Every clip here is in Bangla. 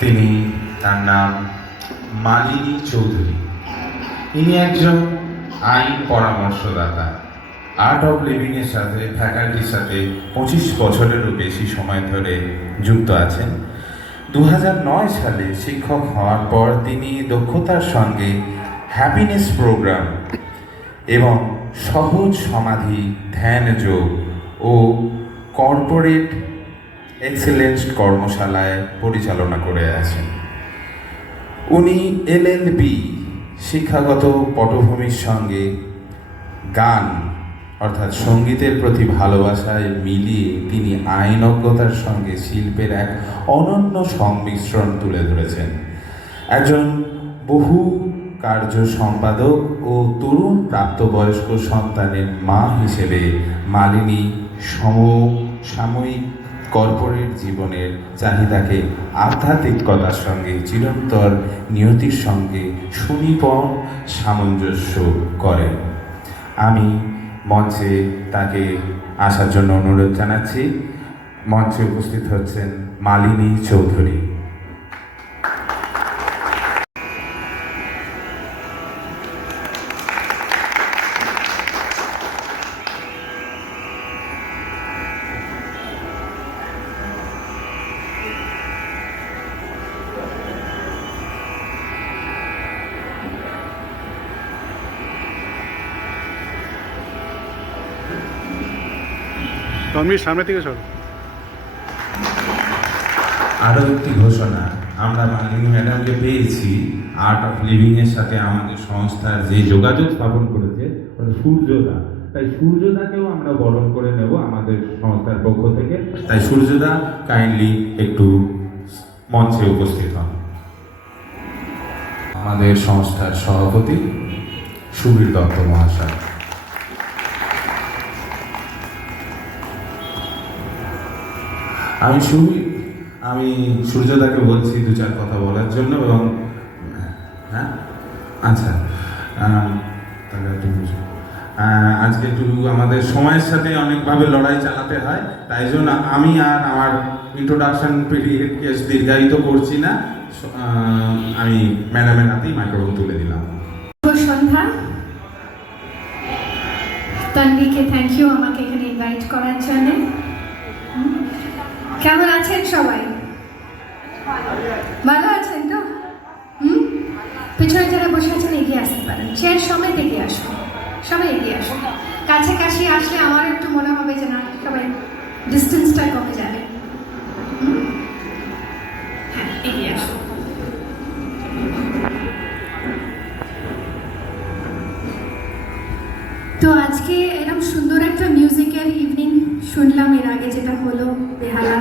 তিনি, তার নাম মালিনী চৌধুরী। ইনি একজন আইন পরামর্শদাতা। আর্ট অফ লিভিংয়ের সাথে, ফ্যাকাল্টির সাথে 25 বছরেরও বেশি সময় ধরে যুক্ত আছেন। 2009 সালে শিক্ষক হওয়ার পর তিনি দক্ষতার সঙ্গে হ্যাপিনেস প্রোগ্রাম এবং সহজ সমাধি, ধ্যান যোগ ও কর্পোরেট এক্সেলেন্স কর্মশালায় পরিচালনা করে আছেন। উনি LLB শিক্ষাগত পটভূমির সঙ্গে গান অর্থাৎ সঙ্গীতের প্রতি ভালোবাসায় মিলিয়ে তিনি আইনজ্ঞতার সঙ্গে শিল্পের এক অনন্য সংমিশ্রণ তুলে ধরেছেন। একজন বহু কার্য সম্পাদক ও তরুণ প্রাপ্তবয়স্ক সন্তানের মা হিসেবে মালিনী সাময়িক কর্পোরেট জীবনের চাহিদাকে আধ্যাত্মিকতার সঙ্গে চিরন্তর নিয়তির সঙ্গে সুনিপুণ সামঞ্জস্য করেন। আমি মঞ্চে তাকে আসার জন্য অনুরোধ জানাচ্ছি। মঞ্চে উপস্থিত হচ্ছেন মালিনী চৌধুরী। সামনে থেকে সরো। আরও একটি ঘোষণা, আমরা মালিনী ম্যাডামকে পেয়েছি আর্ট অফ লিভিংয়ের সাথে আমাদের সংস্থার যে যোগাযোগ স্থাপন করেছে ওটা সূর্যদা। তাই সূর্যদাকেও আমরা বরণ করে নেব আমাদের সংস্থার পক্ষ থেকে। তাই সূর্যদা কাইন্ডলি একটু মঞ্চে উপস্থিত হন। আমাদের সংস্থার সভাপতি সুবীর দত্ত মহাশয়। আমি সূর্যদাকে বলছি 2-4 কথা বলার জন্য। এবং হ্যাঁ, আচ্ছা, তাহলে একটু আজকে একটু আমাদের সময়ের সাথে অনেকভাবে লড়াই চালাতে হয়, তাই জন্য আমি আর আমার ইন্ট্রোডাকশন পিরিয়ডকে দীর্ঘায়িত করছি না। আমি ম্যাডামের হাতেই মাইক্রোফোন তুলে দিলাম। সন্ধ্যা, তানভীকে থ্যাংক ইউ আমাকে এখানে ইনভাইট করার জন্য। কেমন আছেন সবাই? ভালো আছেন তো? পিছনে যারা বসে আছেন এগিয়ে আসতে পারেন, চেয়ার সমেত এগিয়ে আসুন, সবাই এগিয়ে আসুন। কাছাকাছি আসলে আমার একটু মনে হবে যে না, সবাই ডিস্টেন্সটা কমে যাবে। হ্যাঁ, এগিয়ে আসুন। তো আজকে এরকম সুন্দর একটা মিউজিক্যাল ইভিনিং শুনলাম, এর আগে যেটা হলো বেহালা,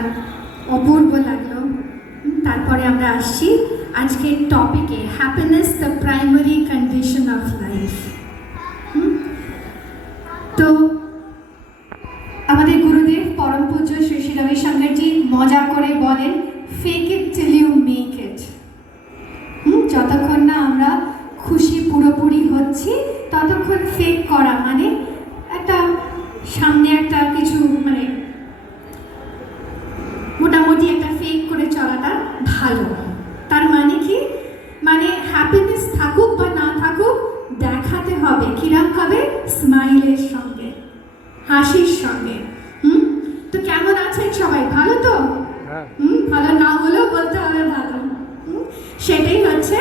অপূর্ব লাগলো। তারপরে আমরা আসছি আজকের টপিকে, happiness the primary condition of life. তো আমাদের গুরুদেব পরম পূজ্য শ্রী শ্রী রবিশঙ্করজি মজা করে বলেন, fake it till you make it. যতক্ষণ না আমরা খুশি পুরোপুরি হচ্ছি ততক্ষণ ফেক করা মানে একটা সামনে একটা কিছু মানে মোটামুটি একটা ফেক করে চলাটা ভালো। তার মানে কি? মানে হ্যাপিনেস থাকুক বা না থাকুক দেখাতে হবে। কিরম হবে? স্মাইলের সঙ্গে, হাসির সঙ্গে। তো কেমন আছেন সবাই? ভালো তো? ভালো না হলেও বলতে হবে ভালো। সেটাই হচ্ছে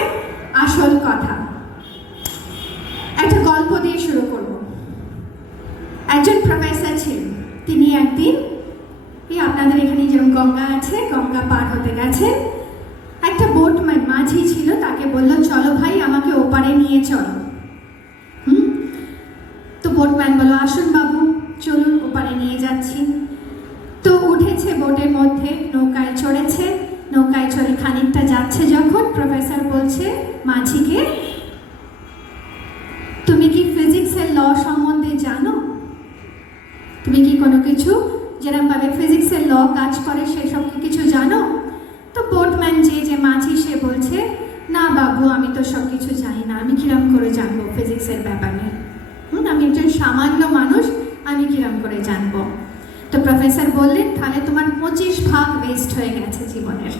আসল কথা। একটা গল্প দিয়ে শুরু করব। একজন প্রফেসর ছিলেন। তিনি একদিন আপনাদের এখানে যেমন গঙ্গা আছে, গঙ্গা পার হতে গেছেন। একটা বোটম্যান মাঝি ছিল, তাকে বলল চলো ভাই আমাকে ওপারে নিয়ে চলো। তো বোটম্যান বলল আসুন বাবু, চলুন ওপারে নিয়ে যাচ্ছি। তো উঠেছে বোটের মধ্যে, নৌকায় চড়েছে। নৌকায় চড়ে খানিকটা যাচ্ছে যখন, প্রফেসর বলছে মাঝিকে, তুমি কি ফিজিক্সের ল সম্বন্ধে জানো? তুমি কি কোনো কিছু যেরকমভাবে ফিজিক্সের ল কাজ করে সেসব কিছু জানো? তো বোটম্যান যে মাঝি সে বলছে, না বাবু আমি তো সব কিছু জানি না, আমি কিরম করে জানবো ফিজিক্সের ব্যাপারে? আমি একজন সামান্য মানুষ, আমি কিরম করে জানবো? তো প্রফেসর বললেন, তাহলে তোমার 25 ভাগ ওয়েস্ট হয়ে গেছে জীবনের।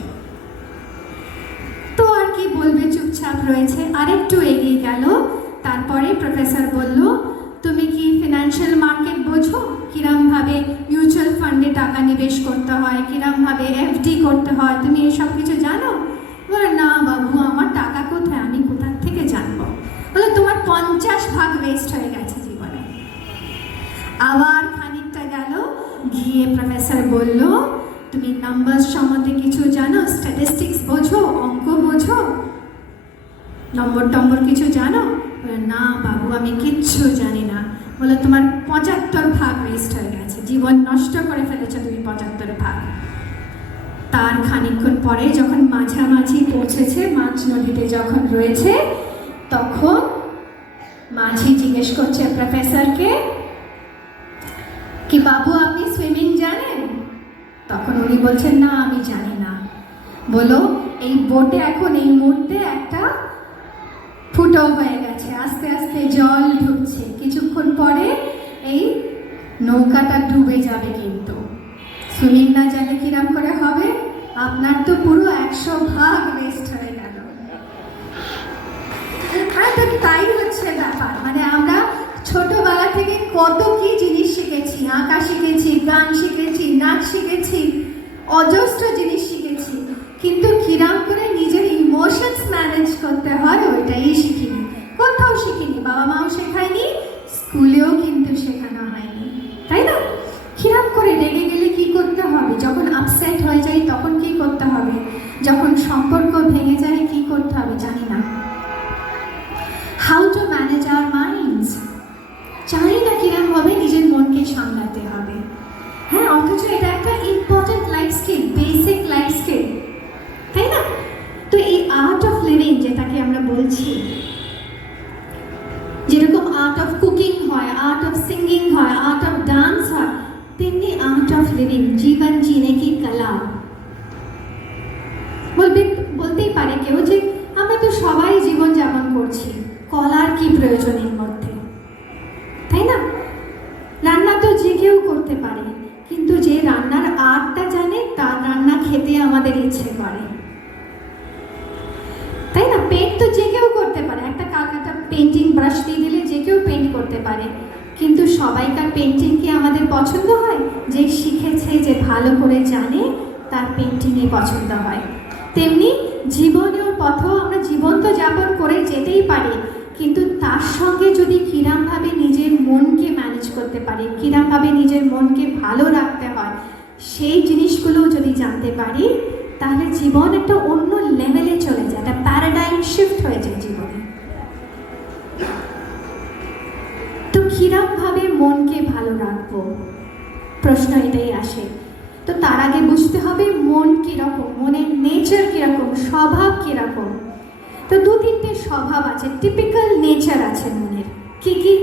কি বলবে, চুপচাপ রয়েছে। আরেকটু এগিয়ে গেল, তারপরে প্রফেসর বলল, তুমি কি ফিনান্সিয়াল মার্কেট বোঝো? কিরমভাবে মিউচুয়াল ফান্ডে টাকা নিবেশ করতে হয়, কিরমভাবে এফডি করতে হয়, তুমি এসব কিছু জানো? বলে, না বাবু, আমার টাকা কোথায়, আমি কোথা থেকে জানবো? বলে, তোমার 50 ভাগ ওয়েস্ট হয়ে গেছে জীবনে। আবার খানিকটা গেল, গিয়ে প্রফেসর বলল, তুমি নাম্বারস সম্বন্ধে কিছু জানো? স্ট্যাটিস্টিক্স বোঝো, অঙ্ক বোঝো, নম্বর কিছু জানো? বলে, না বাবু, আমি কিচ্ছু জানি না। বলে, তোমার 75 ভাগ ওয়েস্ট হয়ে গেছে, জীবন নষ্ট করে ফেলেছো তুমি 75 ভাগ। তার খানিকক্ষণ পরে যখন মাঝামাঝি পৌঁছেছে, মাঝ নদীতে যখন রয়েছে, তখন মাঝি জিজ্ঞেস করছে প্রফেসরকে, কি বাবু আপনি সুইমিং জানেন? তখন উনি বলছেন, না আমি জানি না। বলো, এই বোটে এখন এই মুহূর্তে একটা ফুটো হয়ে গেছে, আস্তে আস্তে জল ঢুকছে, কিছুক্ষণ পরে এই নৌকাটা ডুবে যাবে। কিন্তু সুইমিং না জানলে কিরম করে হবে? আপনার তো পুরো 100 ভাগ ওয়েস্ট হয়ে গেল। হ্যাঁ, তো তাই হচ্ছে ব্যাপার। মানে আমরা ছোটবেলা থেকে কত কি জিনিস শিখেছি, আঁকা শিখেছি, গান শিখেছি, নাচ শিখেছি, অজস্র জিনিস শিখেছি, কিন্তু কিরম করে নিজের ইমোশনস ম্যানেজ করতে হয় ওইটাই শিখিনি, কোথাও শিখিনি। বাবা মাও শেখায়নি, স্কুলেও কিন্তু শেখানো হয়নি, তাই না? কিরম করে রেগে গেলে কি করতে হবে, যখন আপসেট হয়ে যায় তখন কি করতে হবে, যখন সম্পর্ক ভেঙে যায় কি করতে হবে, জানি না। How to manage hour minds, জানি না কিরমভাবে নিজের মনকে সামলাতে হবে। হ্যাঁ, অথচ এটা একটা important life skill, basic life skill, তাই না? তো এই আর্ট অফ লিভিং যেটাকে আমরা বলছি, যেরকম আর্ট অফ কুকিং হয়, আর্ট অফ সিঙ্গিং হয়, আর্ট অফ ডান্স হয়, তেমনি আর্ট অফ লিভিং, জীবন জিনে কি কলা। বলতেই পারে কেউ যে আমরা তো সবাই জীবন যাপন করছি, কলার কি প্রয়োজন এর মধ্যে, তাই না? রান্না তো যে কেউ করতে পারে, কিন্তু যে রান্নার আর্টটা জানে তার রান্না খেতে আমাদের ইচ্ছে করে, তাই না? পেন্ট তো যে কেউ করতে পারে, একটা পেন্টিং ব্রাশ দিয়ে দিলে যে কেউ পেন্ট করতে পারে, কিন্তু সবাইকার পেন্টিং কি আমাদের পছন্দ হয়? যে শিখেছে, যে ভালো করে জানে, তার পেন্টিংই পছন্দ হয়। তেমনি জীবনের পথেও আমরা জীবন তো যাপন করে যেতেই পারি, কিন্তু তার সঙ্গে যদি কিরমভাবে নিজের মনকে ম্যানেজ করতে পারি, কিরমভাবে নিজের মনকে ভালো রাখতে হয়, সেই জিনিসগুলো যদি জানতে পারি, তাহলে জীবন একটা অন্য লেভেলে চলে যায়, একটা প্যারাডাইম শিফট হয়ে যায় জীবনে। তো কিরমভাবে মনকে ভালো রাখবো, প্রশ্ন এটাই আসে। তো তার আগে বুঝতে হবে মন কিরকম, মনের নেচার কিরকম, স্বভাব কিরকম। তো 2-3টে স্বভাব আছে, টিপিক্যাল নেচার আছে মনের। কি কি?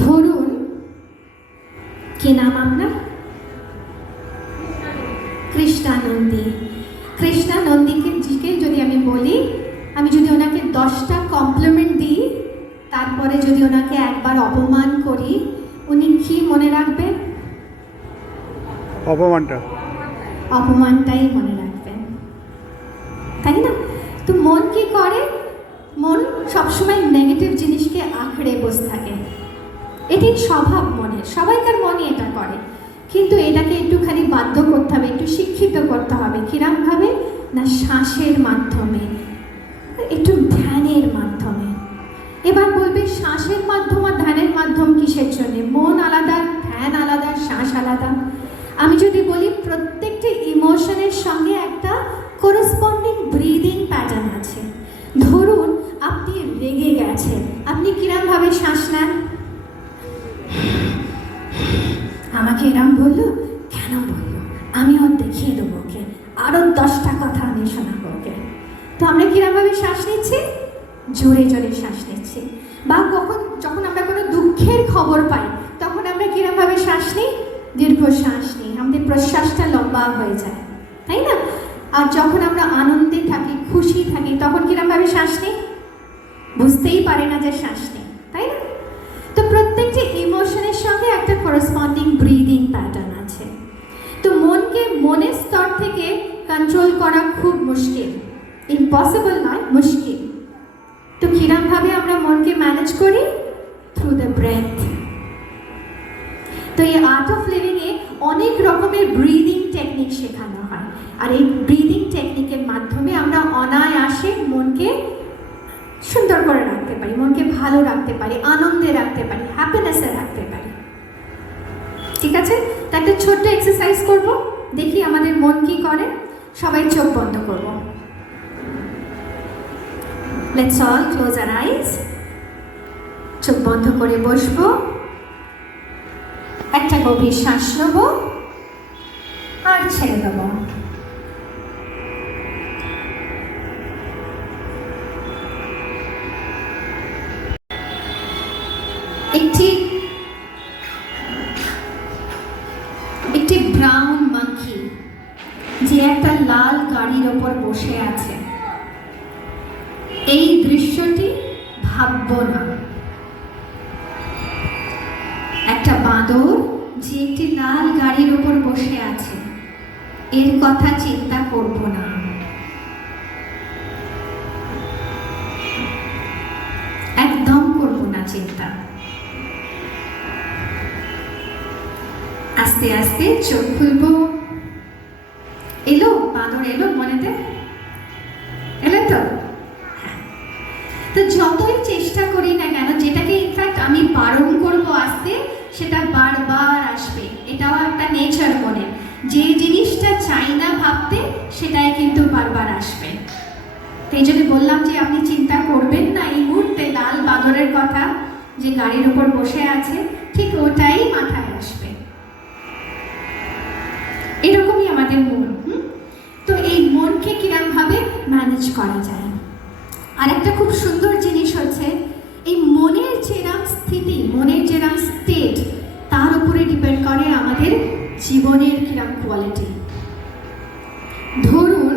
ধরুন, কি নাম আপনার? কৃষ্ণানন্দী। কৃষ্ণানন্দীকে জিকে যদি আমি বলি, আমি যদি ওনাকে 10টা কমপ্লিমেন্ট দিই, তারপরে যদি ওনাকে একবার অপমান করি, উনি কি মনে রাখবেন? অপমানটাই মনে রাখবেন, তাই না? তো মন কি করে? মন সবসময় নেগেটিভ জিনিসকে আঁকড়ে বসে থাকে, এটাই স্বভাব মনের, সবাইকার মনে এটা করে। কিন্তু এটাকে একটুখানি বাধ্য করতে হবে, একটু শিক্ষিত করতে হবে। কিরমভাবে? না, শ্বাসের মাধ্যমে, একটু ধ্যানের মাধ্যমে। এবার বলবে শ্বাসের মাধ্যম আর ধ্যানের মাধ্যম কিসের জন্য? মন আলাদা, ধ্যান আলাদা, শ্বাস আলাদা। আমি যদি বলি প্রত্যেকটি ইমোশনের সঙ্গে একটা করেসপন্ডিং ব্রিদিং প্যাটার্ন আছে। ধরুন আপনি রেগে গেছেন, আপনি কিরমভাবে শ্বাস নেন? আমাকে এরম বললো, কেন বললো, আমি ওর দেখিয়ে দেবো ওকে, আরও 10টা কথা আমি শোনাবো ওকে। তো আমরা কিরমভাবে শ্বাস নিচ্ছি? জোরে জোরে শ্বাস নিচ্ছি। বা যখন আমরা কোনো দুঃখের খবর পাই, তখন আমরা কিরমভাবে শ্বাস নিই? দীর্ঘ শ্বাস নিই, আমাদের প্রশ্বাসটা লম্বা হয়ে যায়, তাই না? আর যখন আমরা আনন্দে থাকি, খুশি থাকি, তখন কিরমভাবে শ্বাস নিই? বুঝতেই পারে না যে শ্বাস নেই, তাই না? তো প্রত্যেকটি ইমোশনের সঙ্গে একটা করেসপন্ডিং ব্রিদিং প্যাটার্ন আছে। তো মনকে মনের স্তর থেকে কন্ট্রোল করা খুব মুশকিল, ইম্পসিবল নয়, মুশকিল। তো কিরমভাবে আমরা মনকে ম্যানেজ করি? Through the breath. তো এই আর্ট অফ লিভিংয়ে অনেক রকমের ব্রিদিং টেকনিক শেখানো হয়, আর এই ব্রিদিং টেকনিকের মাধ্যমে আমরা অনায়াসে মনকে সুন্দর করে রাখতে পারি, মনকে ভালো রাখতে পারি, আনন্দে রাখতে পারি, হ্যাপিনেসে রাখতে পারি। ঠিক আছে, তো একটা ছোট্ট এক্সারসাইজ করব, দেখি আমাদের মন কি করে। সবাই চোখ বন্ধ করব। Let's all close our eyes. চোখ বন্ধ করে বসবো, একটা গভীর শ্বাস নেব আর ছেড়ে দেব। একটি ব্রাউন মাঙ্কি যে একটা লাল গাড়ির ওপর বসে আছে, এই দৃশ্যটি ভাববো না। একটা বাঁদর যে একটি লাল গাড়ির ওপর বসে আছে, এর কথা চিন্তা করব না। একদম করব না চিন্তা। আস্তে আস্তে চোখ খুলবো। এলো বাঁদর, এলো মনেতে? এলো তো? তো যতই চেষ্টা করি না কেন, যেটাকে ইনফ্যাক্ট আমি বারণ করবো আসতে, সেটা বারবার আসবে। এটাও একটা নেচার মনে, যে জিনিসটা চাই না ভাবতে, সেটাই কিন্তু বারবার আসবে। তো এই জন্য বললাম যে আপনি চিন্তা করবেন না এই মুহূর্তে লাল বাঁদরের কথা, যে গাড়ির উপর বসে আছে, ঠিক ওটাই মাথায় আসবে। এরকমই আমাদের মন। তো এই মনকে কিরমভাবে ম্যানেজ করা যায়? আর একটা খুব সুন্দর জিনিস হচ্ছে, এই মনের যেরাম স্থিতি, মনের যেরাম স্টেট, তার উপরে ডিপেন্ড করে আমাদের জীবনের কিরম কোয়ালিটি। ধরুন,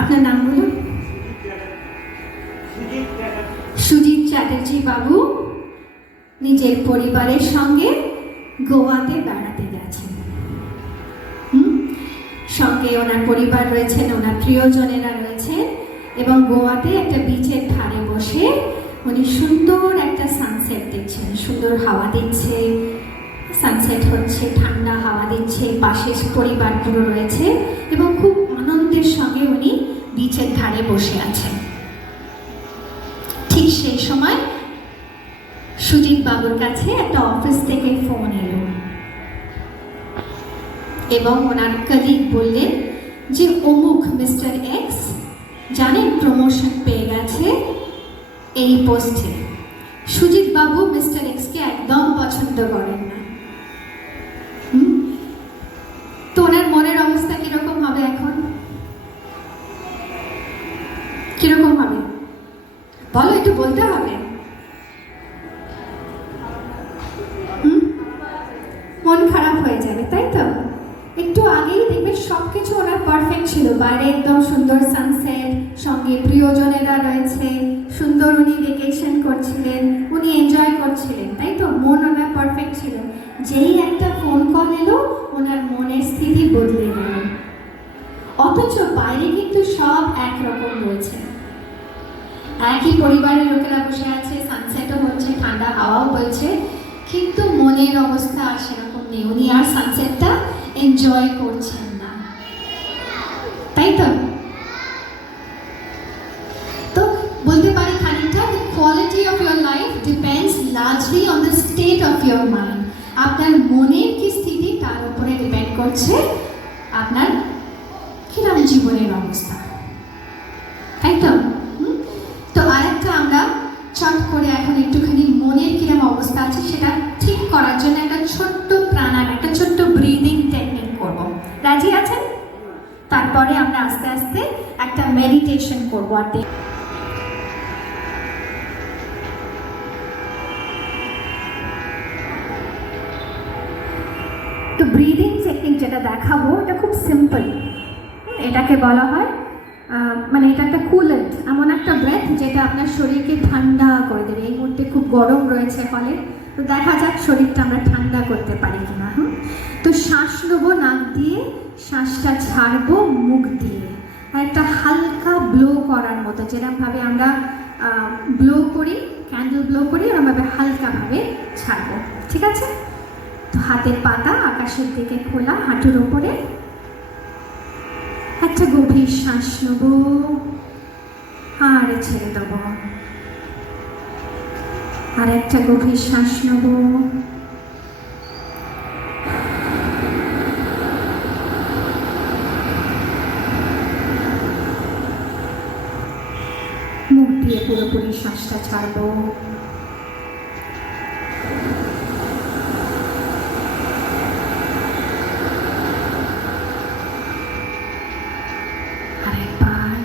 আপনার নাম বলুন। সুজিত চ্যাটার্জি বাবু নিজের পরিবারের সঙ্গে গোয়াতে বেড়াতে গেছেন। সঙ্গে ওনার পরিবার রয়েছেন, ওনার প্রিয়জনেরা রয়েছেন, এবং গোয়াতে একটা বিচের ধারে বসে উনি সুন্দর একটা সানসেট দেখছেন। সুন্দর হাওয়া দিচ্ছে, সানসেট হচ্ছে, ঠান্ডা হাওয়া দিচ্ছে, পাশে পরিবারগুলো রয়েছে, এবং খুব আনন্দের সঙ্গে উনি বিচের ধারে বসে আছেন। ঠিক সেই সময় সুজিত বাবুর কাছে একটা অফিস থেকে ফোন এলো, এবং ওনার কলিগ বললেন যে অমুক মিস্টার এক্স জানেন প্রমোশন পেয়ে গেছে এই পোস্টে। সুজিত বাবু মিস্টার এক্সকে একদম পছন্দ করেন না। তো ওনার মনের অবস্থা কিরকম হবে এখন? কিরকম হবে বলো, একটু বলতে হবে। মন খারাপ হয়ে যাবে, তাই তো? একটু আগেই দেখবেন সবকিছু ওনার পারফেক্ট ছিল, বাইরে একদম সুন্দর সানসেট, সঙ্গে প্রিয়জনেরা রয়েছে, সুন্দর উনি ভেকেশন করছিলেন, উনি এনজয় করছিলেন, তাই তো? মন ওনার পারফেক্ট ছিল। যেই একটা ফোন কল এলো, ওনার মনের স্থিতি বদলে গেল। অথচ বাইরে কিন্তু সব একরকম রয়েছে, একই পরিবারের লোকেরা বসে আছে, সানসেটও হচ্ছে, ঠান্ডা হাওয়াও বইছে, কিন্তু মনের অবস্থা আর সেরকম নেই। উনি আর সানসেটটা এনজয় করছেন না, তাই তো? তো বলতে পারি খানিকটা, the quality of your life depends largely on the state of your mind. আপনার মনের কি স্থিতি, তার উপরে ডিপেন্ড করছে আপনার কিরম জীবনের অবস্থা, তাই তো? তো আরেকটা আমরা চট করে এখন একটুখানি মনের কিরম অবস্থা আছে সেটা ঠিক করার জন্য একটা ছোট্ট প্রাণায়াম, একটা ছোট্ট ব্রিদিং টেকনিক করব। রাজি আছেন? তারপরে আমরা আস্তে আস্তে একটা মেডিটেশন করবো। আর তো ব্রিদিং টেকনিক যেটা দেখাবো, এটা খুব সিম্পল। এটাকে বলা হয় মানে এটা একটা কুলেন্ট, এমন একটা ব্রেথ যেটা আপনার শরীরকে ঠান্ডা করে দেবে। এই মুহূর্তে খুব গরম রয়েছে, ফলে তো দেখা যাক শরীরটা আমরা ঠান্ডা করতে পারি কিনা। তো শ্বাস নেবো নাক দিয়ে, শ্বাসটা ছাড়বো মুখ দিয়ে। আর একটা হালকা ব্লো করার মতো, যেরকমভাবে আমরা ব্লো করি, ক্যান্ডেল ব্লো করি, ওরকমভাবে হালকাভাবে ছাড়বো। ঠিক আছে? তো হাতের পাতা আকাশের দিকে খোলা, হাঁটুর ওপরে। একটা গভীর শ্বাস নেব আর ছেড়ে দেবো। আর একটা গভীর শ্বাস নেব, মুখ দিয়ে পুরোপুরি শ্বাসটা ছাড়বো। আরেকবার।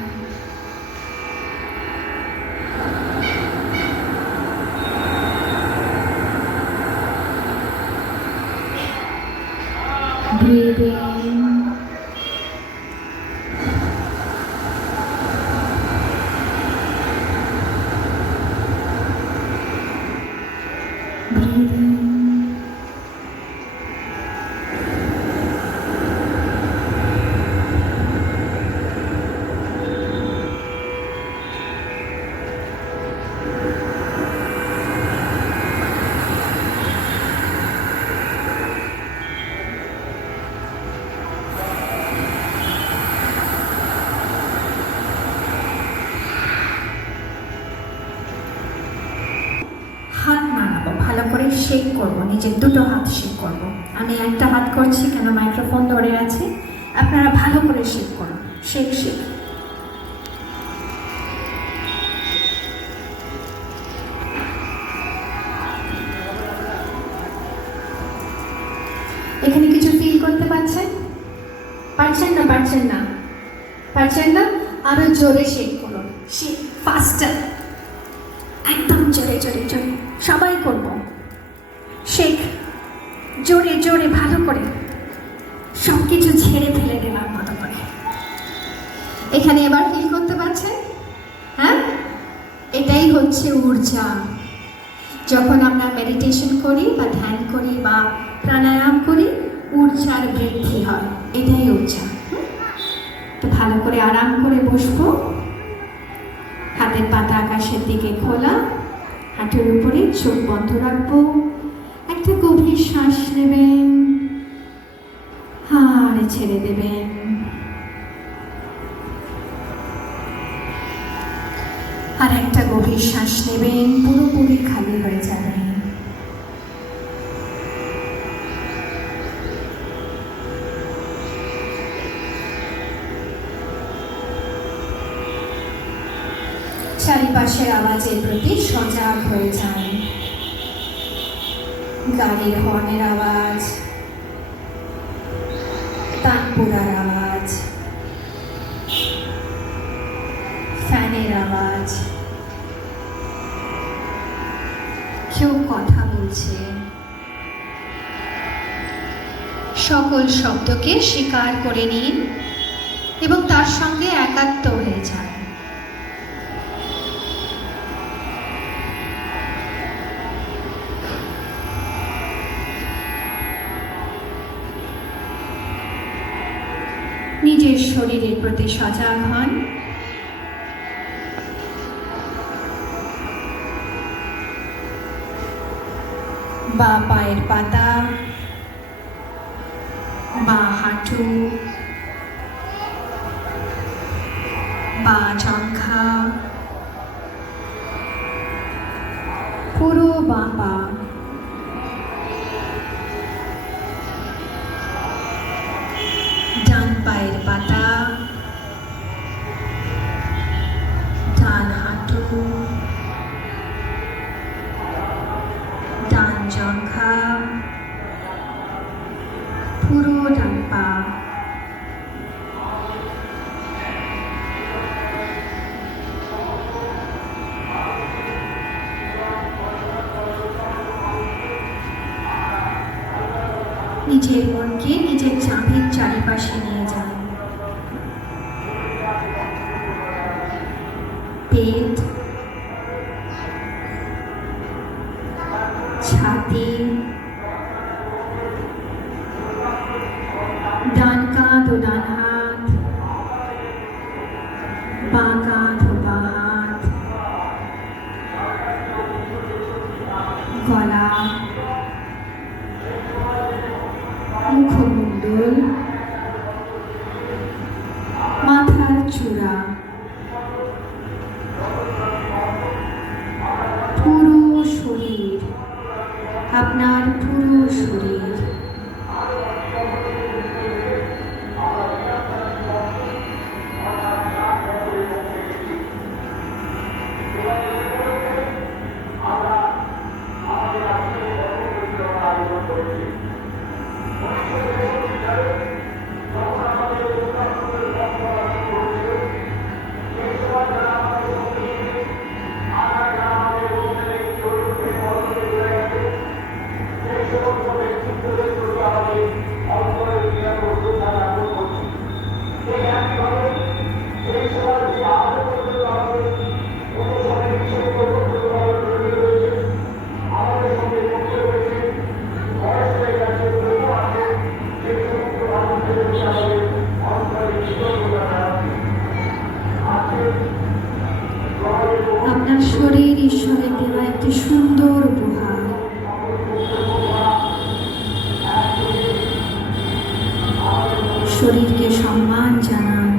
Breathe in. Breathe in. হাত নাড়াবো, ভালো করে শেক করবো, নিজের দুটো হাত শেক করবো। আমি একটা হাত করছি কেন মাইক্রোফোন ধরে আছে, আপনারা ভালো করে শেক করুন। Shake shake. এখানে কিছু ফিল করতে পারছেন? পারছেন না? পারছেন না? পারছেন না? আরো জোরে শেক করুন। শেক ফাস্টার, একদম জোরে জোরে জোরে সবাই করব। শেক জোরে জোরে, ভালো করে, সব কিছু ছেড়ে ফেলে দেওয়ার মতো করে। এখানে এবার ফিল করতে পারছেন? হ্যাঁ, এটাই হচ্ছে ঊর্জা। যখন আমরা মেডিটেশন করি বা ধ্যান করি বা প্রাণায়াম করি, ঊর্জার বৃদ্ধি হয়, এটাই ঊর্জা। তো ভালো করে আরাম করে বসবো, হাতের পাতা আকাশের দিকে খোলা, হাঁটুর উপরে চোখ বন্ধ রাখবো। একটা গভীর শ্বাস নেবেন আর ছেড়ে দেবেন। আর একটা গভীর শ্বাস নেবেন, পুরোপুরি খালি হয়ে যাবেন। চারিপাশের আওয়াজের প্রতি সজাগ হয়ে যান। গাড়ির হর্নের আওয়াজ, তানপুরার আওয়াজ, ফ্যানের আওয়াজ, কেউ কথা বলছে, সকল শব্দকে স্বীকার করে নিন এবং তার সঙ্গে একাত্ম হয়ে যান। নিজের শরীরের প্রতি সজাগ হন। বা পায়ের পাতা, বা হাঁটু, বা জঙ্ঘা, পুরো বাঁ পা, ডান পায়ের পাতা, ডান হাঁটু, ডান জঙ্ঘা, পুরো ডান পা। নিজের মনকে নিজের চাবির চারিপাশে নিয়ে যান। পেট, ছাতি, ডান কাঁধ ও ডান হাত, মুখমণ্ডল, মাথার চূড়া, পুরো শরীর, আপনার পুরো শরীর, আপনার শরীর ঈশ্বরের দেওয়া একটি সুন্দর উপহার। শরীরকে সম্মান জানান।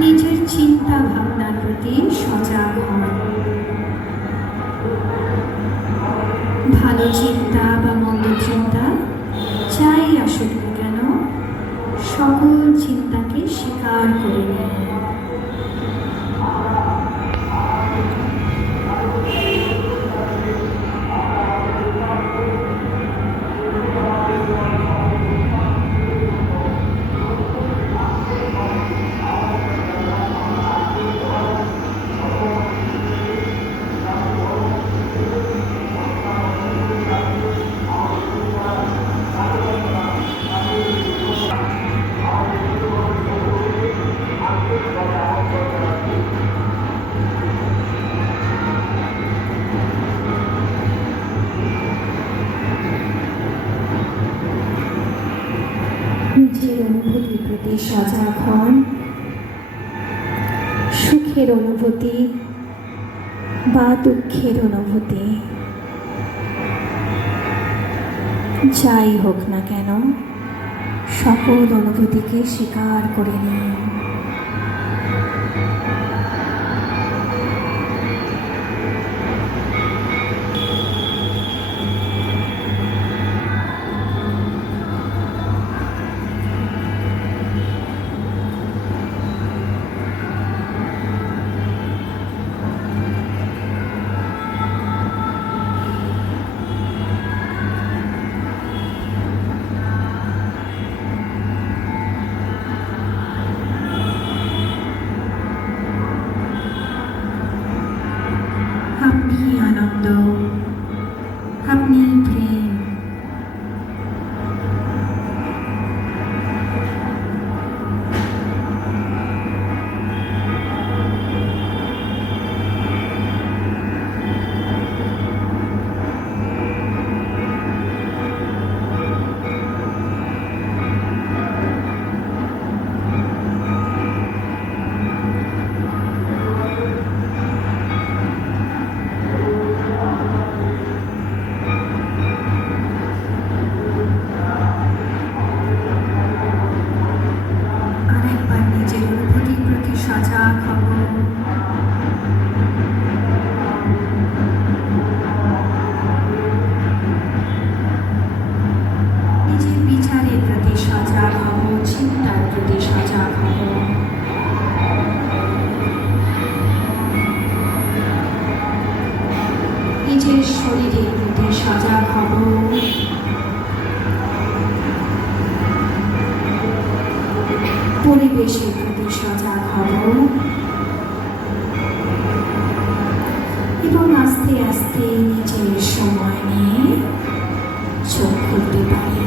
নিজের চিন্তা ভাবনার প্রতি সজাগ হন। ভালো চিন্তা বা মন্দ চিন্তা যাই আসুক না কেন, সকল চিন্তাকে স্বীকার করে নিন। নিজের অনুভূতির প্রতি সজাগ হন। সুখের অনুভূতি বা দুঃখের অনুভূতি যাই হোক না কেন, সকল অনুভূতিকে স্বীকার করে নিন। আপনি আনন্দ, আপনি প্রেম। আরেকবার নিজের অনুভূতির প্রতি সজাগ হব। নিজের বিচারের প্রতি সজাগ হব, চিন্তার প্রতি সজাগ হব। নিজের শরীরের প্রতি সজাগ হব। পরিবেশের প্রতি সজাগ হব এবং আস্তে আস্তে নিজের সময় নিয়ে চোখ খুলতে পারি।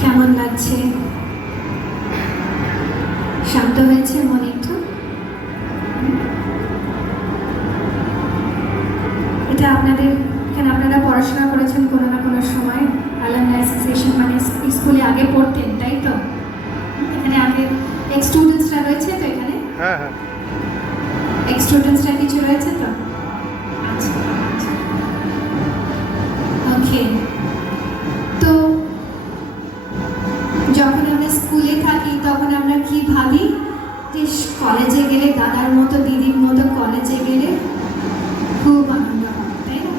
কেমন লাগছে? শান্ত হয়েছে মন একটু? এক্স স্টুডেন্টসরা কিছু রয়েছে তো? আচ্ছা, ওকে। তো যখন আমরা স্কুলে থাকি তখন আমরা কি ভাবি যে কলেজে গেলে, দাদার মতো দিদির মতো কলেজে গেলে খুব আনন্দ হয়, তাই না?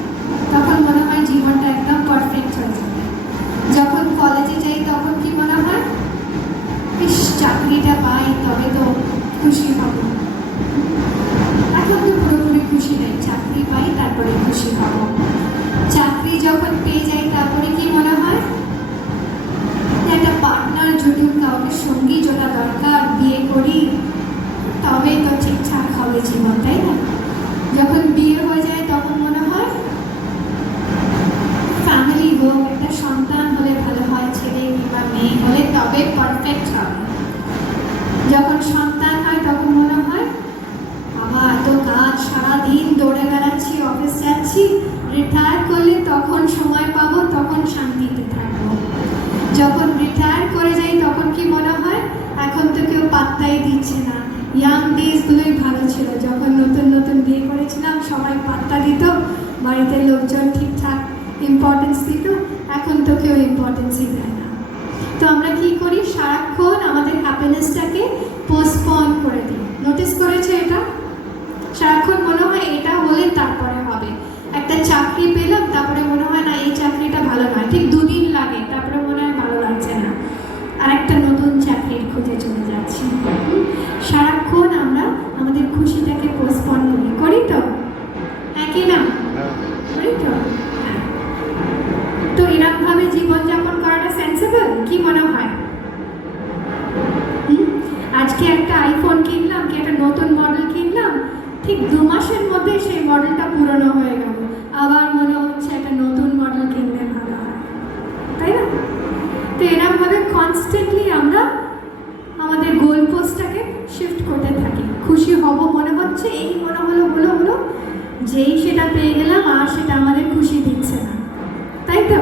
তখন মনে হয় জীবনটা একদম পারফেক্ট হয়ে যাবে। যখন কলেজে যাই তখন কি মনে হয়, বেশ চাকরিটা পাই তবে তো খুশি হব। এখন তো পুরোপুরি খুশি নেই, চাকরি পাই তারপরে খুশি হব। চাকরি যখন পেয়ে যাই তারপরে কি মনে হয়, একটা পার্টনার জুটুক, কাউকে সঙ্গী জোটা দরকার, বিয়ে করি তবে তো ঠিকঠাক হবে জীবন, তাই না? যখন বিয়ে হয়ে যায় তখন মনে হয় ফ্যামিলি হোক, একটা সন্তান হলে ভালো হয়, ছেলে কিংবা মেয়ে হলে তবে পারফেক্ট হবে। যখন সন্তান হয় তখন মনে হয় বাবা এত কাজ, সারাদিন দৌড়ে বেড়াচ্ছি, অফিস যাচ্ছি, রিটায়ার করলে তখন সময় পাবো, তখন শান্তিতে থাকবো। যখন রিটায়ার করে যাই তখন কি মনে হয়, এখন তো কেউ পাত্তাই দিচ্ছে না। ইয়াং ডেজগুলোই ভালো ছিল, যখন নতুন নতুন বিয়ে করেছিলাম সবাই পাত্তা দিত, বাড়িতে লোকজন ঠিকঠাক ইম্পর্টেন্স দিত, এখন তো কেউ ইম্পর্টেন্সই দেয় না। তো আমরা কি করি, সারাক্ষণ আমাদের হ্যাপিনেসটাকে পোস্টপোন করে দিই। নোটিস করেছে এটা? সারাক্ষণ মনে হয় এটা হলে তারপরে হবে। একটা চাকরি পেলাম, তারপরে মনে হয় না এই চাকরিটা ভালো নয়, ঠিক দুদিন লাগে, তারপরে মনে হয় ভালো লাগছে না, আর একটা নতুন চাকরির খুঁজে চলে যাচ্ছি। সারাক্ষণ আমরা আমাদের খুশিটাকে পোস্টপন করি তো, হ্যাঁ কি না? করি তো? হ্যাঁ। তো এরকমভাবে জীবনযাপন করাটা সেন্সিবল কি মনে হয়? আজকে একটা আইফোন কিনলাম, কি একটা নতুন মডেল কিনলাম, ঠিক 2 মাসের মধ্যে সেই মডেলটা পুরনো হয়ে গেল, আবার মনে হচ্ছে একটা নতুন মডেল কিনলে ভালো হয়, তাই না? তো এরকমভাবে কনস্ট্যান্টলি আমরা আমাদের গোল পোস্টটাকে শিফট করতে থাকি। খুশি হব মনে হচ্ছে, এই মনে হলো যেই সেটা পেয়ে গেলাম আর সেটা আমাদের খুশি দিচ্ছে না, তাই তো?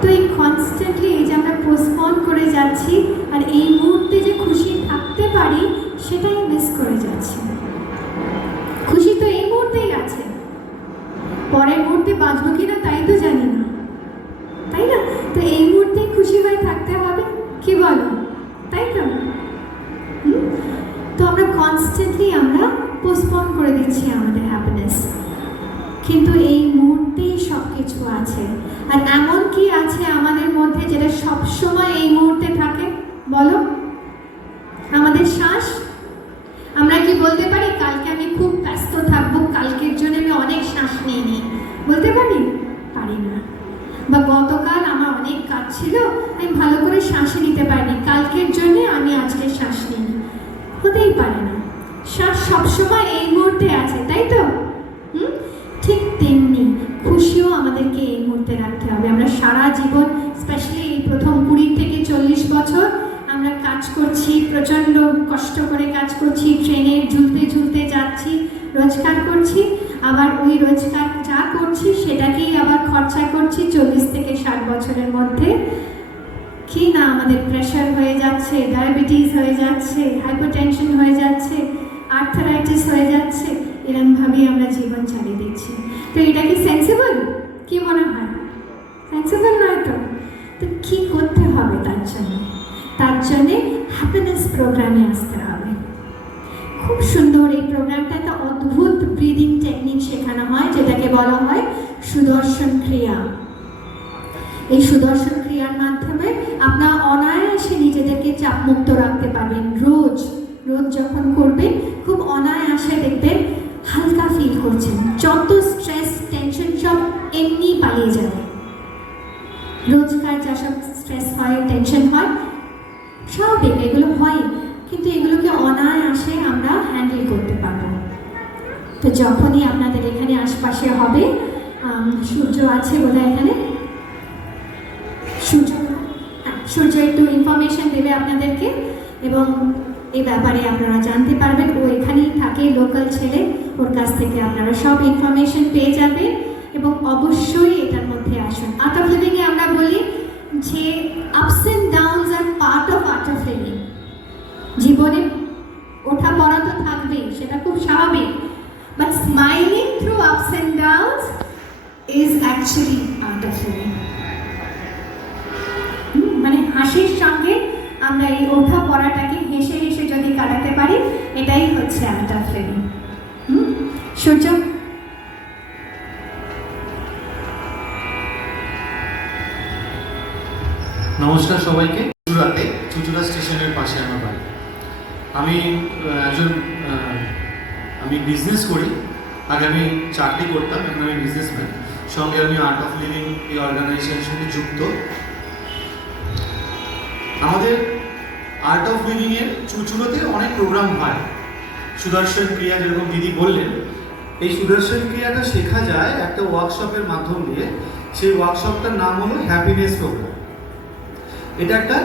তো এই কনস্ট্যান্টলি এই যে আমরা পোস্টপোন করে যাচ্ছি, আর এই মুহূর্তে যে খুশি থাকতে পারি সেটাই মিস করে যাচ্ছি। খুশি তো এই মুহূর্তেই আছে, পরের মুহূর্তে বাঁচবো কিনা তাই তো জানি না, তাই না? তো এই মুহূর্তেই খুশি হয়ে থাকতে হবে, কি বলো? তাই তো? তো আমরা কনস্ট্যান্টলি আমরা পোস্টপোন করে দিচ্ছি আমাদের হ্যাপিনেস, কিন্তু এই মুহূর্তেই সব কিছু আছে। আর এমন কি আছে আমাদের মধ্যে যেটা সবসময় এই মুহূর্তে থাকে, বলো? আমাদের শ্বাস। আমরা কি বলতে পারি কালকে আমি খুব ব্যস্ত থাকবো, কালকের জন্য আমি অনেক শ্বাস নিয়ে নিই? বলতে পারি? পারি না। বা গতকাল আমার অনেক কাজ ছিল, আমি ভালো করে শ্বাসই নিতে পারিনি, কালকের জন্য আমি আজকে শ্বাস নিই, হতেই পারে না। শ্বাস সবসময় এই মুহূর্তে আছে, তাই তো? ঠিক তেমনি খুশিও আমাদেরকে এই মুহূর্তে রাখতে হবে। আমরা সারা জীবন, স্পেশালি এই প্রথম 20 থেকে 40 বছর আমরা কাজ করছি, প্রচণ্ড কষ্ট করে কাজ করছি, ট্রেনে ঝুলতে যাচ্ছি, রোজগার করছি, আবার ওই রোজগার যা করছি সেটাকেই আবার খরচা করছি 40 থেকে 60 বছরের মধ্যে। কি না আমাদের প্রেশার হয়ে যাচ্ছে, ডায়াবেটিস হয়ে যাচ্ছে, হাইপারটেনশন হয়ে যাচ্ছে, আর্থারাইটিস হয়ে যাচ্ছে, এরকমভাবেই আমরা জীবন চালিয়ে দিচ্ছি। তো এটা কি সেন্সিবল? কি মনে হয়? সেন্সিবল নয় তো। তো কী করতে হবে তার জন্য? তার জন্যে হ্যাপিনেস প্রোগ্রামে আসতে হবে। খুব সুন্দর এই প্রোগ্রামটা, একটা অদ্ভুত ব্রিদিং টেকনিক শেখানো হয়, যেটাকে বলা হয় সুদর্শন ক্রিয়া। এই সুদর্শন ক্রিয়ার মাধ্যমে আপনারা অনায়াসে নিজেদেরকে চাপমুক্ত রাখতে পারবেন। রোজ যখন করবেন খুব অনায়াসে দেখবেন হালকা ফিল করছেন, যত স্ট্রেস টেনশন সব এমনি পালিয়ে যাবে। রোজকার যা সব স্ট্রেস হয়, টেনশন হয়, স্বাভাবিক, এগুলো হয়, কিন্তু এগুলোকে অনায়াসে আমরা হ্যান্ডেল করতে পারবো। তো যখনই আপনাদের এখানে আশপাশে হবে, সূর্য আছে বোধহয় এখানে, সূর্য একটু ইনফরমেশন দেবে আপনাদেরকে, এবং এই ব্যাপারে আপনারা জানতে পারবেন। ও এখানেই থাকে, লোকাল ছেলে, ওর কাছ থেকে আপনারা সব ইনফরমেশন পেয়ে যাবেন। এবং অবশ্যই এটার মধ্যে আসুন। আর্ট অফ লিভিংয়ে আমরা বলি যে ups and downs are part of Art of Living. জীবনে ওঠা পড়া তো থাকবে, থাকবেই, সেটা খুব স্বাভাবিক, but smiling through ups and downs is actually Art of Living. মানে হাসির সঙ্গে আমরা এই ওঠা পড়াটাকে হেসে হেসে যদি কাটাতে পারি, এটাই হচ্ছে আর্ট অফ লিভিং। সূর্য, নমস্কার সবাইকে। চুচুড়াতে, চুচুড়া স্টেশনের পাশে আমার বাড়ি। আমি আমি বিজনেস করি। আগে আমি চাকরি করতাম, এখন আমি বিজনেসম্যান। সঙ্গে আমি আর্ট অফ লিভিং এই অর্গানাইজেশনের সঙ্গে যুক্ত। আমাদের আর্ট অফ লিভিংয়ের চুচুড়াতে অনেক প্রোগ্রাম হয়। সুদর্শন ক্রিয়া, যেরকম দিদি বললেন, এই সুদর্শন ক্রিয়াটা শেখা যায় একটা ওয়ার্কশপের মাধ্যম দিয়ে। সেই ওয়ার্কশপটার নাম হলো হ্যাপিনেস প্রোগ্রাম। এটা একটা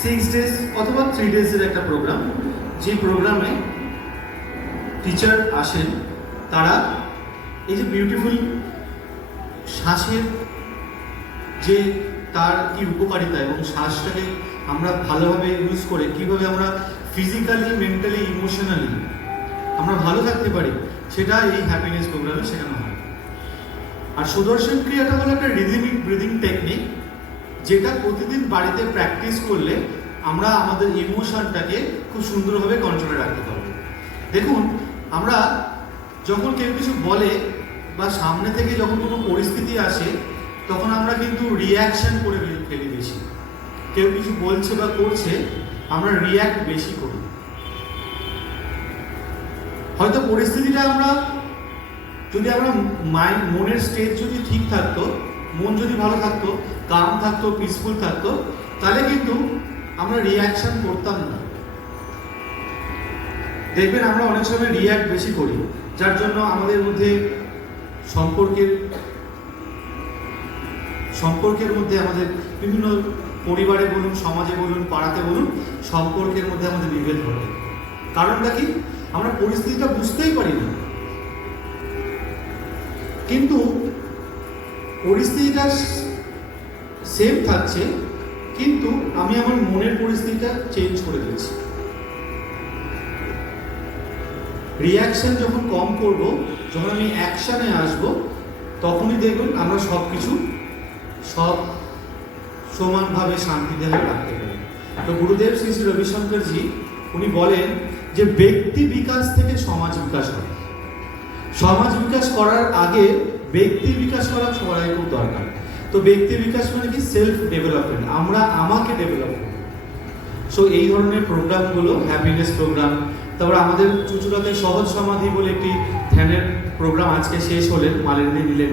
6 days অথবা 3 days-এর একটা প্রোগ্রাম। যে প্রোগ্রামে টিচার আসেন, তারা এই যে বিউটিফুল শ্বাসের যে তার কি উপকারিতা এবং শ্বাসটাকে আমরা ভালোভাবে ইউজ করে কীভাবে আমরা ফিজিক্যালি, মেন্টালি, ইমোশনালি আমরা ভালো থাকতে পারি, সেটা এই হ্যাপিনেস প্রোগ্রামে শেখানো হয়। আর সুদর্শন ক্রিয়াটা হলো একটা রিদমিক ব্রিদিং টেকনিক, যেটা প্রতিদিন বাড়িতে প্র্যাকটিস করলে আমরা আমাদের ইমোশনটাকে খুব সুন্দরভাবে কন্ট্রোলে রাখতে পারবো। দেখুন, আমরা যখন কেউ কিছু বলে বা সামনে থেকে যখন কোনো পরিস্থিতি আসে, তখন আমরা কিন্তু রিয়াকশন করে ফেলি বেশি। কেউ কিছু বলছে বা করছে, আমরা রিয়াক্ট বেশি করি। হয়তো পরিস্থিতিটা যদি আমরা মনের স্টেজ যদি ঠিক থাকতো, মন যদি ভালো থাকতো, কাম থাকতো, পিসফুল থাকতো, তাহলে কিন্তু আমরা রিয়াকশন করতাম না। দেখবেন আমরা অনেক সময় রিয়াক্ট বেশি করি, যার জন্য আমাদের মধ্যে সম্পর্কের মধ্যে আমাদের বিভিন্ন পরিবারে বলুন, সমাজে বলুন, পাড়াতে বলুন, সম্পর্কের মধ্যে আমাদের বিভেদ ঘটে। কারণটা কি? আমরা পরিস্থিতিটা বুঝতেই পারি না, কিন্তু পরিস্থিতিটা সেম থাকছে, কিন্তু আমি আমার মনের পরিস্থিতিটা চেঞ্জ করে দিচ্ছি। রিয়াকশন যখন কম করব, যখন আমি অ্যাকশনে আসব, তখনই দেখবেন আমরা সব সমানভাবে শান্তিতে রাখতে পারি। তো গুরুদেব শ্রী শ্রী রবিশঙ্করজি উনি বলেন যে ব্যক্তি বিকাশ থেকে সমাজ বিকাশ হয়। সমাজ বিকাশ করার আগে ব্যক্তি বিকাশ করা সবাই খুব দরকার। তো ব্যক্তি বিকাশ মানে কি? Self development. আমরা আমাকে ডেভেলপ করব। সো এই ধরনের প্রোগ্রামগুলো, হ্যাপিনেস প্রোগ্রাম, তারপর আমাদের চুচুড়াতে সহজ সমাধি বলে একটি ধ্যানের প্রোগ্রাম আজকে শেষ হলেন, মালিনী নিলেন।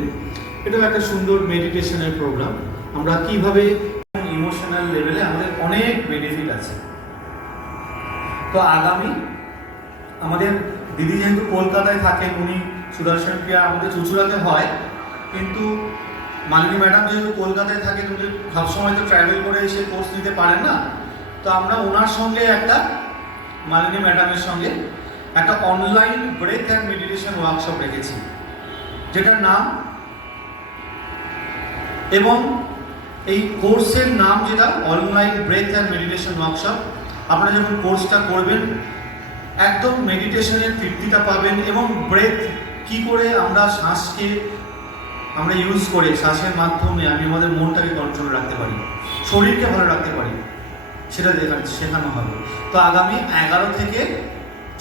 এটাও একটা সুন্দর মেডিটেশনের প্রোগ্রাম। আমরা কিভাবে ইমোশনাল লেভেলে আমাদের অনেক বেনিফিট আছে। তো আগামী আমাদের দিদি যেহেতু কলকাতায় থাকেন, উনি সুদর্শন ক্রিয়া আমাদের চুচুড়াতে হয়, কিন্তু মালিনী ম্যাডাম যেহেতু কলকাতায় থাকেন, উনি সবসময় তো ট্রাভেল করে এসে কোর্স নিতে পারেন না। তো আমরা ওনার সঙ্গে মালিনী ম্যাডামের সঙ্গে একটা online breadth and meditation workshop রেখেছি, যেটার নাম এবং এই কোর্সের নাম যেটা online breadth and meditation workshop. আপনারা যখন কোর্সটা করবেন, একদম মেডিটেশনের তৃপ্তিটা পাবেন এবং ব্রেথ কি করে আমরা শ্বাসকে আমরা ইউজ করে শ্বাসের মাধ্যমে আমি আমাদের মনটাকে কন্ট্রোল রাখতে পারি, শরীরকে ভালো রাখতে পারি, সেটা শেখানো হবে। তো আগামী 11 থেকে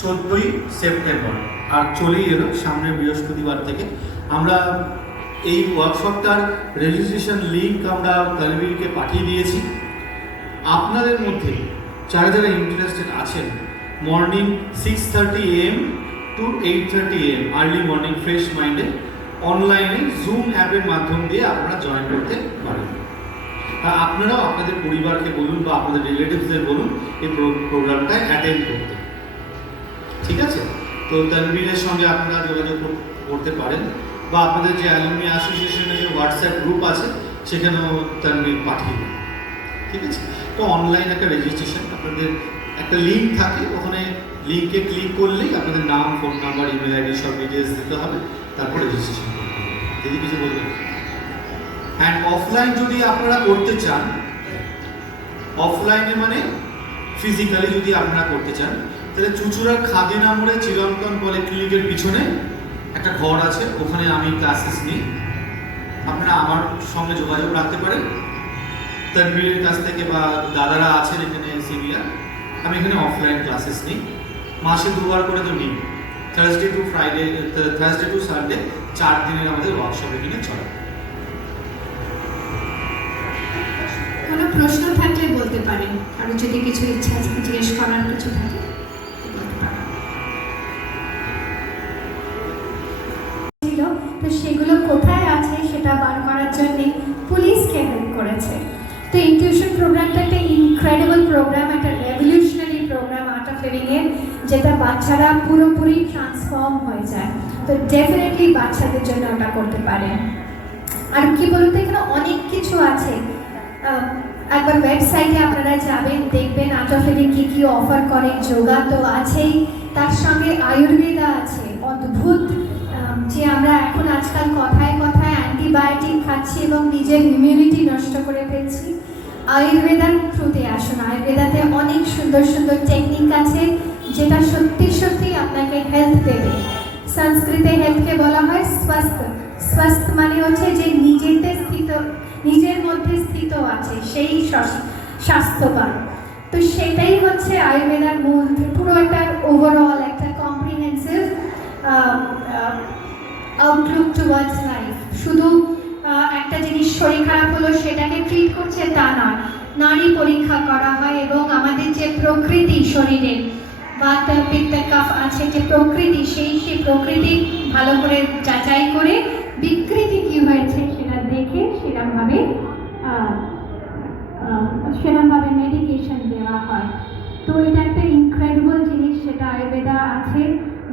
14ই সেপ্টেম্বর, আর চলেই এলো সামনের বৃহস্পতিবার থেকে, আমরা এই ওয়ার্কশপটার রেজিস্ট্রেশন লিঙ্ক আমরা তানভীরকে পাঠিয়ে দিয়েছি। আপনাদের মধ্যে যারা যারা ইন্টারেস্টেড আছেন, morning 6:30 AM to 8:30 AM early morning fresh মাইন্ডে অনলাইনে জুম অ্যাপের মাধ্যম দিয়ে আপনারা জয়েন করতে পারেন। আর আপনারাও আপনাদের পরিবারকে বলুন বা আপনাদের রিলেটিভসদের বলুন এই প্রোগ্রামটায় অ্যাটেন্ড করতে। ঠিক আছে? তো তানভীরের সঙ্গে আপনারা যোগাযোগ করতে পারেন, বা আপনাদের যে অ্যালুমনি অ্যাসোসিয়েশনের যে হোয়াটসঅ্যাপ গ্রুপ আছে সেখানেও তানভীর পাঠিয়ে দেন। ঠিক আছে? তো অনলাইন একটা রেজিস্ট্রেশন, আপনাদের একটা লিঙ্ক থাকে, ওখানে লিঙ্কে ক্লিক করলেই আপনাদের নাম, ফোন নাম্বার, ইমেল আইডি সব ডিটেলস দিতে হবে, তারপর রেজিস্ট্রেশন করতে হবে। যদি কিছু বলবেন। অ্যান্ড অফলাইন যদি আপনারা করতে চান, অফলাইনে মানে ফিজিক্যালি যদি আপনারা করতে চান, তাহলে চুচুড়ার খাদিনা মোড়ে চিরন্তন পলিক্লিনিকের পিছনে একটা ঘর আছে, ওখানে আমি ক্লাসেস নিই। আপনারা আমার সঙ্গে যোগাযোগ রাখতে পারেন, তনবীরের কাছ থেকে বা দাদারা আছেন এখানে সিনিয়র। আমি এখানে অফলাইন ক্লাসেস নিই, মাসে 2 বার করে তো নিই, থার্সডে টু সানডে 4 দিনের আমাদের ওয়ার্কশপ এখানে চলে। কোনো প্রশ্ন থাকলে বলতে পারেন, আর যদি কিছু ইচ্ছা জিজ্ঞেস করার কিছু থাকে বলতে পারেন। তো সেগুলো কোথায় আছে সেটা বার করার জন্য পুলিশকে হেল্প করেছে। তো ইনটিউশন প্রোগ্রামটা একটা ইনক্রেডিবল প্রোগ্রাম, একটা revolutionary program Art of Living এর, যেটা বাচ্চারা পুরোপুরি ট্রান্সফর্ম হয়ে যায়। তো ডেফিনেটলি বাচ্চাদের জন্য ওটা করতে পারেন। আর কি বলতে, এখানে অনেক কিছু আছে। একবার ওয়েবসাইটে আপনারা যাবেন, দেখবেন আর্ট অফ লিভিং কী কী অফার করে। যোগা তো আছেই, তার সঙ্গে আয়ুর্বেদা আছে অদ্ভুত, যে আমরা এখন আজকাল কথায় কথায় অ্যান্টিবায়োটিক খাচ্ছি এবং নিজের ইমিউনিটি নষ্ট করে ফেলছি। আয়ুর্বেদার থ্রুতে আসুন, আয়ুর্বেদাতে অনেক সুন্দর সুন্দর টেকনিক আছে যেটা সত্যি সত্যি আপনাকে হেলথ দেবে। সংস্কৃতে হেলথকে বলা হয় স্বাস্থ্য। স্বাস্থ্য মানে হচ্ছে যে নিজের মধ্যে স্থিত আছে সেই স্বাস্থ্যবান। তো সেটাই হচ্ছে আয়ুর্বেদার মূল, পুরো একটা ওভারঅল একটা কম্প্রিহেন্সিভ আউটলুক টুয়ার্ডস লাইফ। শুধু একটা জিনিস শরীর খারাপ হলো সেটাকে ট্রিট করছে তা নয়, নাড়ি পরীক্ষা করা হয় এবং আমাদের যে প্রকৃতি শরীরের বাত পিত্ত কফ আছে, যে প্রকৃতি সেই প্রকৃতি ভালো করে যাচাই করে বিকৃতি কী হয়েছে সেটা দেখে সেরকমভাবে মেডিকেশন দেওয়া হয়। তো এটা একটা ইনক্রেডিবল জিনিস, সেটা আয়ুর্বেদা আছে,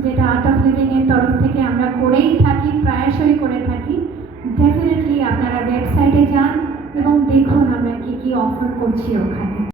যেটা আর্ট অফ লিভিং এর তরফ থেকে আমরা করেই থাকি, প্রায়শই করে থাকি। ডেফিনেটলি আপনারা ওয়েবসাইটে যান এবং দেখুন আমরা কী কী অফার করছি ওখানে।